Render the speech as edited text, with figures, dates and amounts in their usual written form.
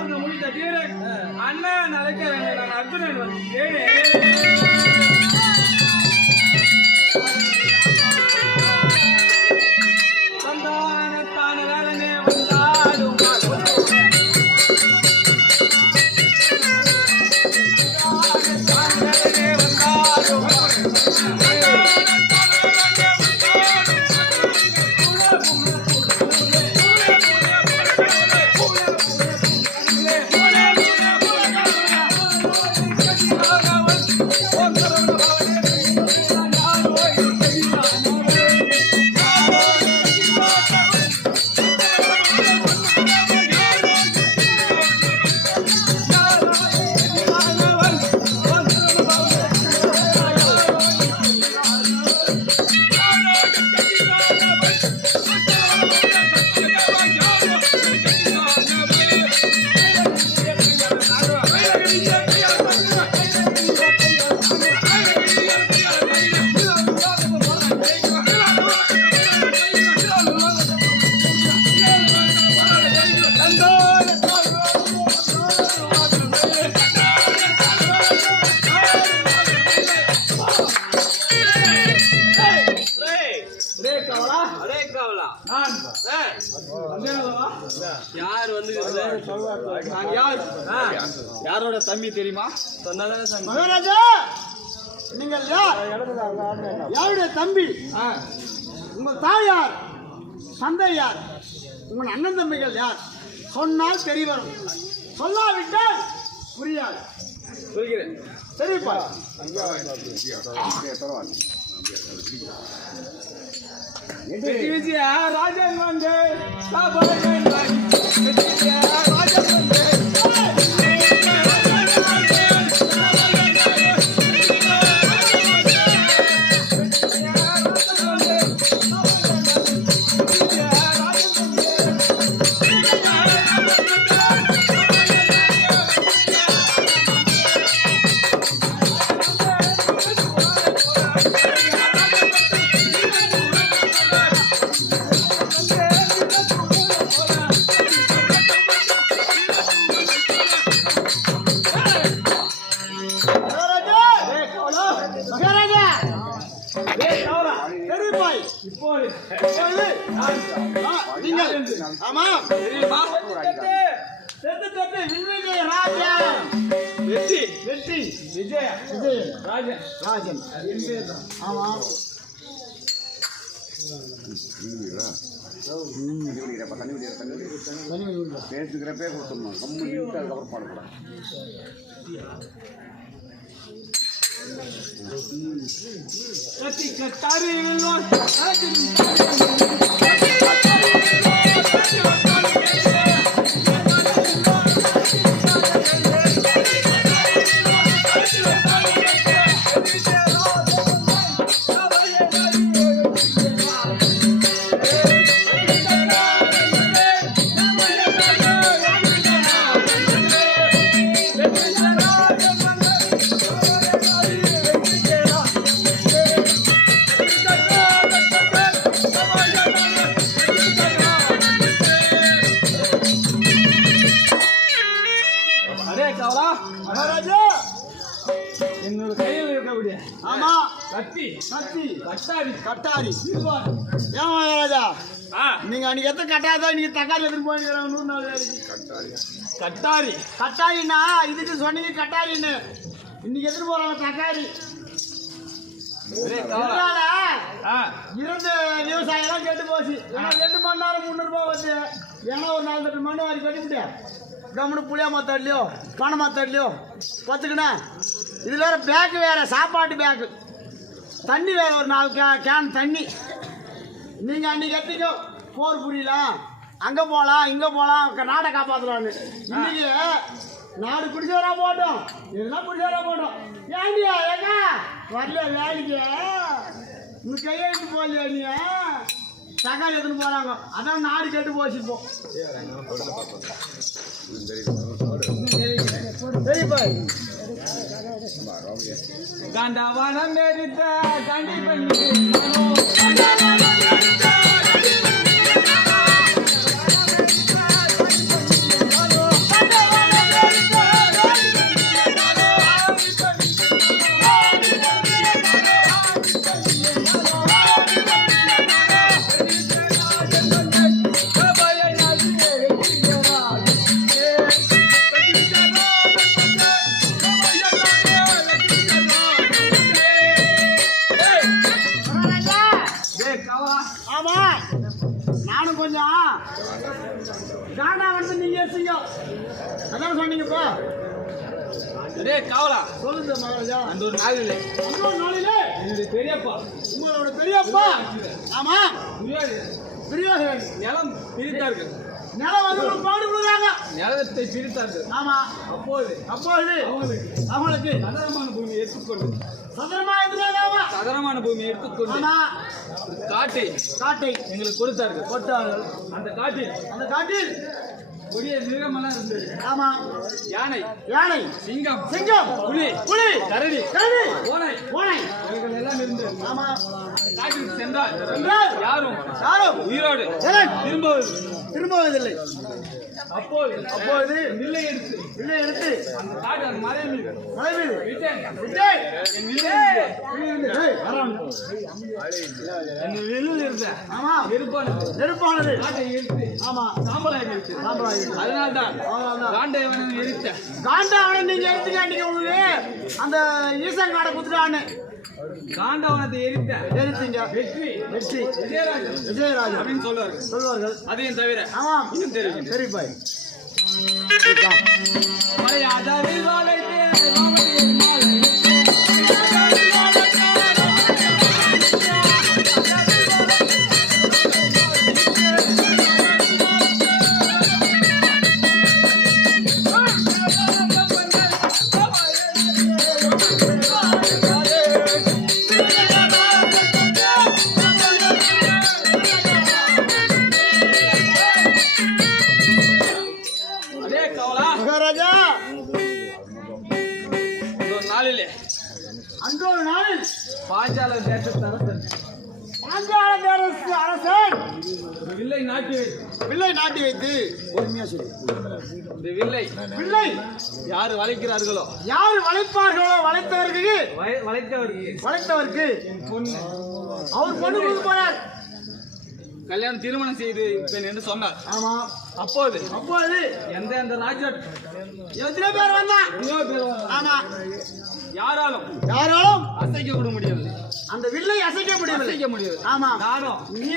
பார்க்க முடிந்த தீரன் அண்ணன் அழைக்க வேண்டிய நான் அர்ஜுனன் வந்து சந்தானத்தான வேலனே வந்தாடும் யாரோட தம்பி தெரியுமா? மகாராஜா, நீங்கள் யாருடைய தம்பி? உங்கள் தாய் யார்? தந்தை யார்? உங்கள் அண்ணன் தம்பிகள் யார்? சொன்னால் தெரிய வரும், சொல்லாவிட்டால் புரியாது. சொல்கிறேன். சரிப்பா. விஜயா ராஜன் வந்து ராஜன் வந்து பேசுகிறப்பே கொடுத்துடணும். கம்மு நிமிஷம் அதுக்கப்புறம் பாடக்கூடாது. நீங்க அன்னைக்கு எத்த கட்டாதான் நீங்க தக்காளி எடுத்து போயிருக்கிற 100 நாள் கட்டாரி கட்டாரினா இதுக்கு சொன்னீங்க கட்டாரின்னு. இன்னைக்கு எடுத்துட்டு போறாங்க தக்காளி. இருந்து விவசாயம் எல்லாம் கெட்டு போச்சு. ஏன்னா 2 மணி நேரம் 300 ரூபாய் வந்து ஏன்னா ஒரு 4-8 மணி வாரி கட்டிவிட்டேன். கம்முனு புளியா மாத்தாடலையோ பனை மாத்தாடலையோ பார்த்துக்கினேன். இது வேற பேக்கு வேற சாப்பாட்டு பேக்கு தண்ணி வேற ஒரு 4 கேன் தண்ணி. நீங்க அன்னைக்கு எத்திக்கோ போர் புரியலாம், அங்க போகலாம் இங்க போகலாம், நாடை காப்பாற்றலான்னு. இன்னைக்கு நாடு குடிச்சவரா போட்டோம், இதெல்லாம் குடிச்சவரா போட்டோம். ஏண்டியா ஏக்கா வரல வேலைக்கு உங்க கையெழுத்து போகலையா? நீ தக்காளி எடுத்துன்னு போறாங்க, அதான் நாடு கெட்டு போச்சு. இப்போ சரிப்பா கண்டவானம் எடுத்த கண்டி பண்ணி Come on. காண்டா வந்து நீங்க செய்யும் அதான் சொன்னீங்கப்பா. டேய் காவலா, சொல்லுங்க மகாராஜா. அந்த ஒரு நாளிலே என்னுடைய பெரியப்பா, உங்களோட பெரியப்பா. ஆமா, துரியோதனன் நிலம் பிரித்தார்கள். நிலம் வந்து ஒரு பாடு கொடுக்குறாங்க. நிலத்தை பிரித்தார்கள். ஆமா, அப்போது அவங்களுக்கு சதுரமான பூமியை எடுத்துக்கொண்டு சதுரமா எதுனாமா சதுரமான பூமியை எடுத்துக்கொண்டு ஆமா காட்டை எங்களுக்கு கொடுத்தார்கள். அந்த காட்டில் கொடிய மிருகமெல்லாம் இருந்தது. ஆமா, யானை, சிங்கம், புலி, கரடி, ஓனை இவைகள் எல்லாம் இருந்தது. ஆமா, காட்டில் சென்றால் யாரும் உயிரோடு திரும்புவதில்லை. அப்போது வில்லை எடுத்து அந்த காடு அந்த மலை மீது விட்டேன். என் வில்லில் இருந்த நெருப்பானது காட்டை எரித்து சாம்பலாகி அதனால்தான் காண்டவனை எரித்த காண்டவனை நீங்க எடுத்துக்காட்டீங்க. உங்களுக்கு அந்த ஈசங்காடை குத்துட்டான்னு காண்டவனத்தை எரித்தீங்க. வெற்றி விஜயராஜன் அப்படின்னு சொல்லுவார்கள். அதையும் தவிர ஆமாம் இன்னும் தெரியும். சரி பாய். மகாராஜா, அன்றொரு நாளில் பாஞ்சால தேசத்து அரசன் ஒரு வில்லை நாட்டி வைத்து பொறுமையா சொல்லு. இந்த வில்லை யாரு வளைக்கிறார்களோ, வளைத்தவருக்கு பொண்ணு அவர் பொண்ணு கொடுக்க போறார். கல்யாணம் திருமணம் செய்து பெண் என்று சொன்னார். ஆமா, அப்போது எந்த ராஜா எத்தனை பேர் வந்தா? ஆமா, யாராலும் யாராலும் அசைக்க கூட முடியவில்லை. அந்த வில்லை அசைக்க முடியவில்லை. முடியாது. ஆமா, நானும் நீயும்